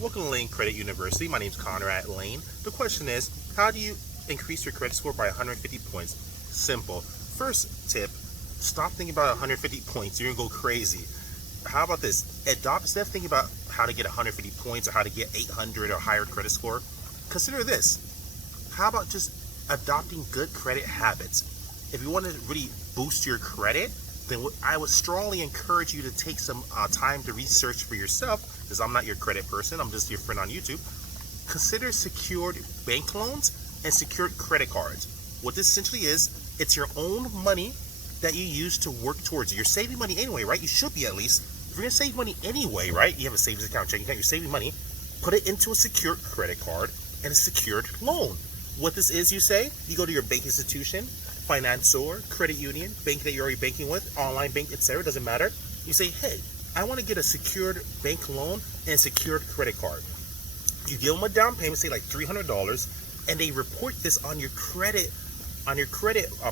Welcome to Lane Credit University. My name is Conrad Layn. The question is, how do you increase your credit score by 150 points? Simple. First tip, stop thinking about 150 points. You're going to go crazy. How about this? Instead of thinking about how to get 150 points or how to get 800 or higher credit score, consider this. How about just adopting good credit habits? If you want to really boost your credit, then I would strongly encourage you to take some time to research for yourself, because I'm not your credit person, I'm just your friend on YouTube. Consider secured bank loans and secured credit cards. What this essentially is, it's your own money that you use to work towards it. You're saving money anyway, right? You should be, at least. If you're gonna save money anyway, right? You have a savings account, checking account, you're saving money, put it into a secured credit card and a secured loan. What this is, you say, you go to your bank institution, financier, credit union, bank that you're already banking with, online bank, etc., doesn't matter. You say, hey, I want to get a secured bank loan and a secured credit card. You give them a down payment, say like $300, and they report this on your credit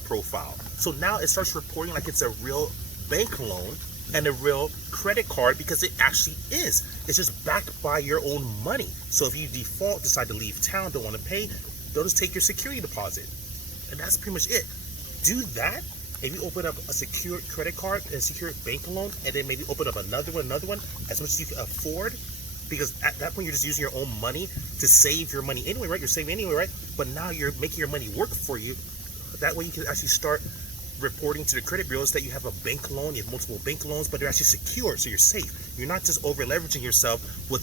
profile. So now it starts reporting like it's a real bank loan and a real credit card, because it actually is. It's just backed by your own money. So if you decide to leave town, don't want to pay, they'll just take your security deposit. And that's pretty much it. Do that. If you open up a secured credit card and a secured bank loan, and then maybe open up another one, as much as you can afford, because at that point you're just using your own money to save your money anyway, right? You're saving anyway, right? But now you're making your money work for you. That way you can actually start reporting to the credit bureaus that you have a bank loan, you have multiple bank loans, but they're actually secure, so you're safe. You're not just over leveraging yourself with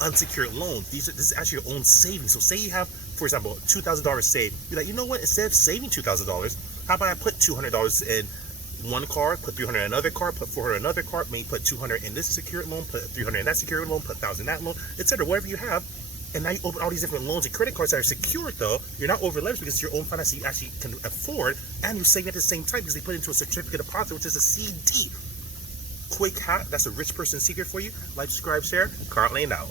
unsecured loans. This is actually your own savings. So say you have, for example, $2,000 saved. You're like, you know what? Instead of saving $2,000, how about I put $200 in one card, put $300 in another card, put $400 in another card, maybe put $200 in this secured loan, put $300 in that secured loan, put $1,000 in that loan, etc. Whatever you have. And now you open all these different loans and credit cards that are secured, though. You're not over leveraged because it's your own finance you actually can afford, and you're saving at the same time because they put it into a certificate of deposit, which is a CD. Quick hack, that's a rich person's secret for you. Like, subscribe, share. Conrad Layn out.